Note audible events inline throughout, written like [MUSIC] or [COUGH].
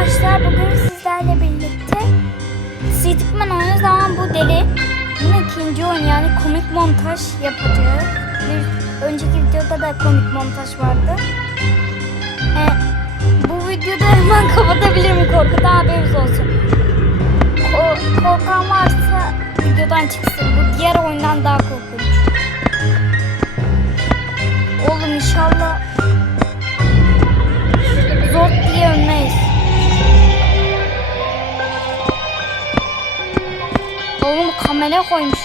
arkadaşlar bugün sizlerle birlikte Sidikman oynuyoruz. Ama bu deli Bunun ikinci oyun. Yani komik montaj yapacağız. Bir önceki videoda da komik montaj vardı. E, Bu videoda hemen kapatabilirim. Korkudan haberiniz olsun. Ko- Korkan varsa videodan çıksın. Bu diğer oyundan daha korkunç Kamera koymuş.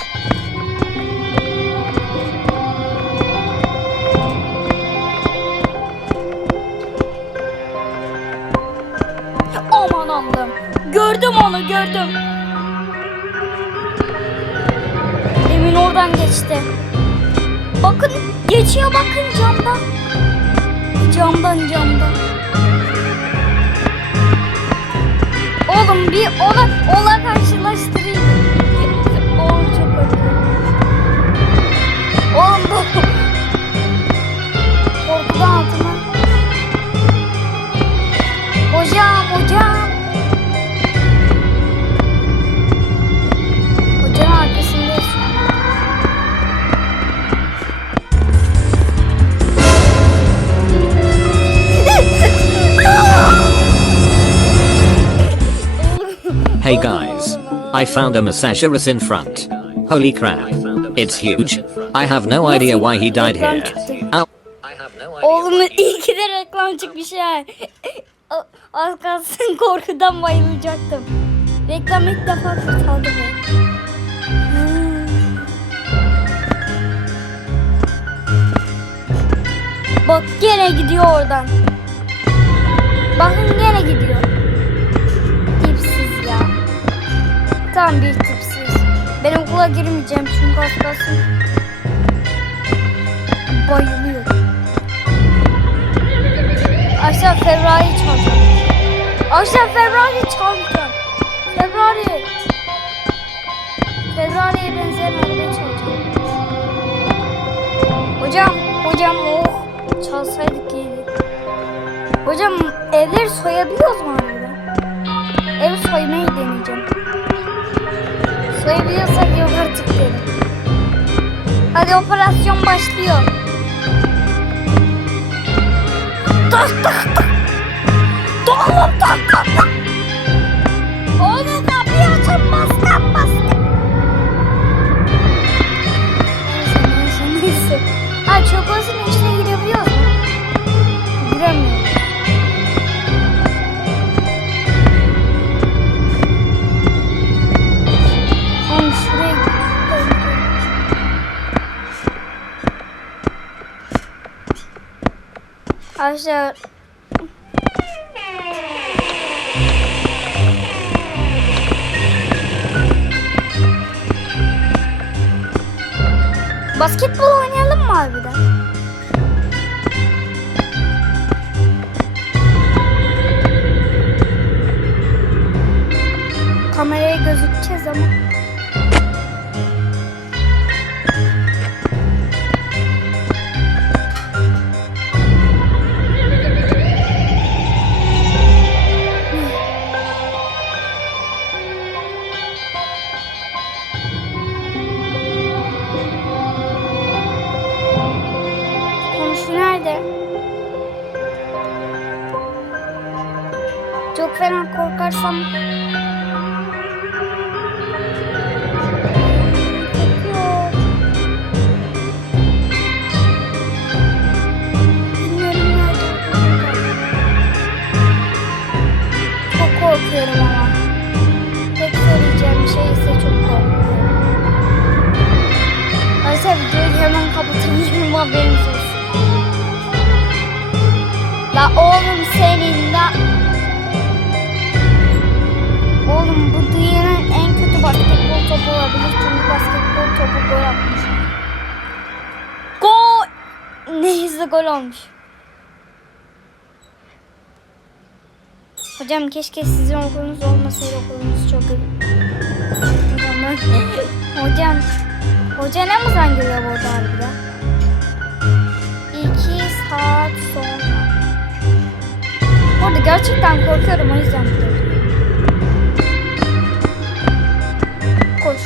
Aman Allah'ım. Gördüm onu gördüm. Emin oradan geçti. Bakın geçiyor bakın camdan. Camdan camdan. Oğlum bir ona ona I found a Masasaurus in front. Holy crap. It's huge. I have no idea why he died here. Ow. Oğlumun iyi ki de reklam çıkmış ha. A- Az kalsın korkudan bayılacaktım. Reklam ilk defa kurtardı beni. Bak gene gidiyor oradan. Bakın gene gidiyor. Okula girmeyeceğim çünkü kalsın bayılıyor. Aşağı Ferrari çalacağım. Aşağı Ferrari çalacağım. Ferrari. Ferrari'ye benzeyen arabayı çalacağım. Hocam, hocam oh çalsaydık iyiydi. Hocam evleri soyabiliyoruz mu harbiden? Ev soymayı deneyeceğim. Soyabiliyorsak yok artık derim. Hadi operasyon başlıyor. Tak tak tak. Oğlum tak tak tak. Arkadaşlar Basketbol oynayalım mı harbiden? Kameraya gözükeceğiz ama. Haberiniz olsun. La oğlum senin la. Oğlum bu dünyanın en kötü basketbol topu olabilir çünkü basketbol topu gol atmış. Gol! Neyse gol olmuş. Hocam keşke sizin okulunuz olmasaydı okulunuz çok iyi. Hocam, hoca ne zaman geliyor burada harbiden? Saat sonra. Burada gerçekten korkuyorum o yüzden buradayım. Koş.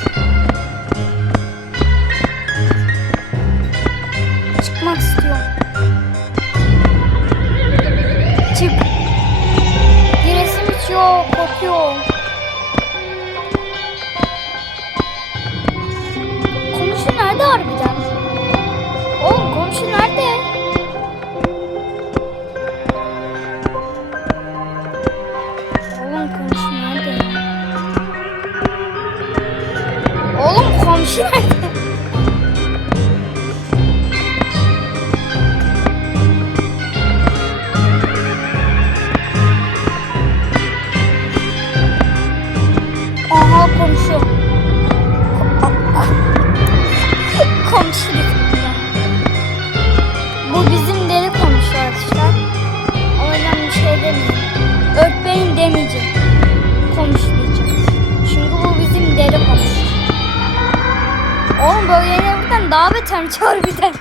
Oğlum böyle buradan daha beter harbiden.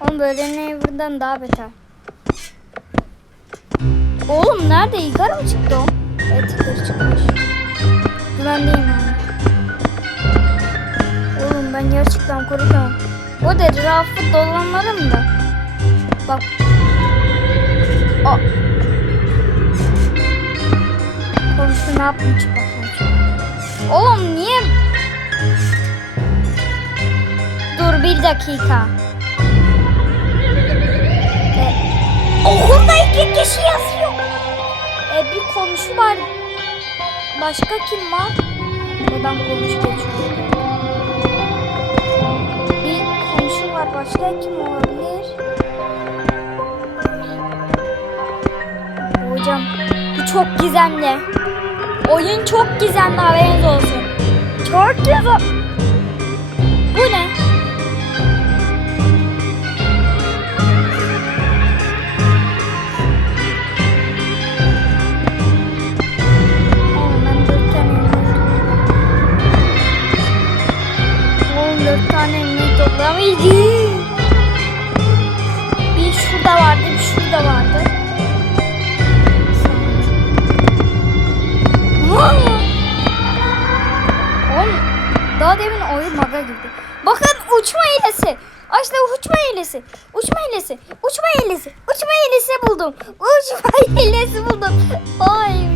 Oğlum böyle buradan daha beter. Oğlum nerede? Yukarı mı çıktı o? Evet yukarı çıkmış. Güvendeyim yani. Oğlum ben gerçekten korkuyorum. O da rafı dolanlarım da. Bak. O. Komşu ne yapmış bakmış. Oğlum niye? Dur bir dakika. E, okulda iki kişi yazıyor. E, bir komşu var. Başka kim var? Buradan komşu geçiyor. Bir komşu var. Başka kim olabilir? Hocam bu çok gizemli. Oyun çok gizemli haberiniz olsun. Çok gizem. Bu ne? Dört tane elmayı toplamayacağım. Bir şurada vardı, bir şurada vardı. Daha demin oyun maga girdi. Bakın uçma hilesi. Açta uçma hilesi. Uçma hilesi. Uçma hilesi. Uçma hilesi buldum. Uçma [LAUGHS] hilesi buldum. Ay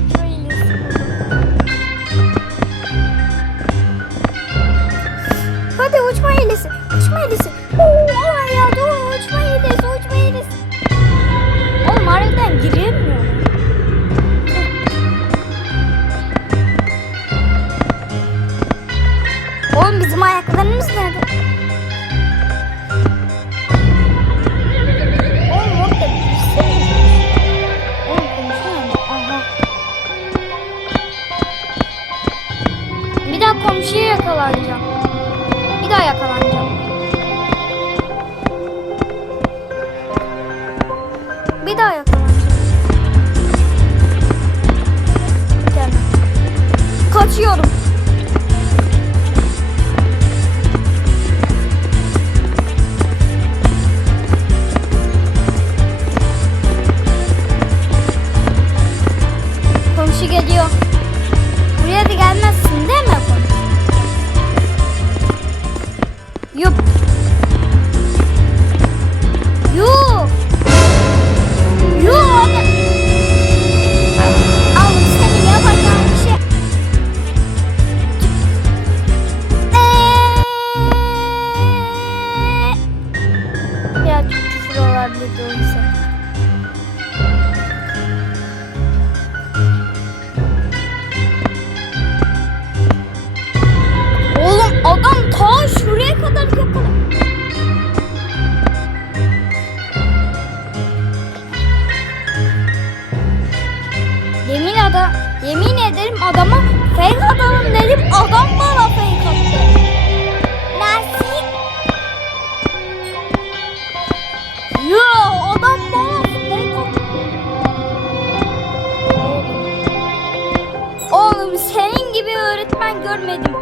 Kaçıyorum. Olabilir doğrusu. Oğlum adam ta şuraya kadar yakaladı. Yemin ederim adama fake atalım dedim adam bana fake attı. Görmedim.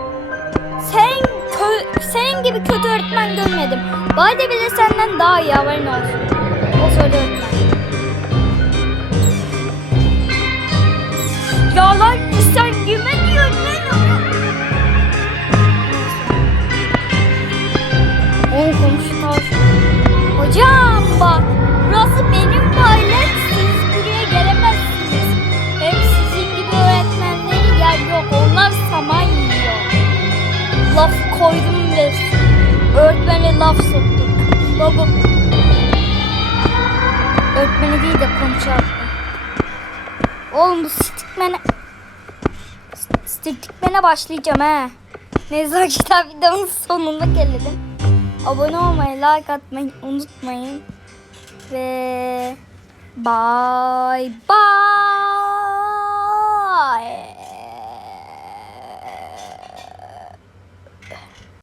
Sen kö senin gibi kötü öğretmen görmedim. Bade bile senden daha iyi haberin olsun. O söyle öğretmen. Ya lan sen kime diyorsun lan Onun komşu tavşan. Hocam bak koydum ve öğretmene laf soktuk. Baba. Öğretmeni değil de komşu attı. Oğlum bu stikmene... Stikmene başlayacağım he. Neyse arkadaşlar videonun sonuna gelelim. Abone olmayı, like atmayı unutmayın. Ve bye bye.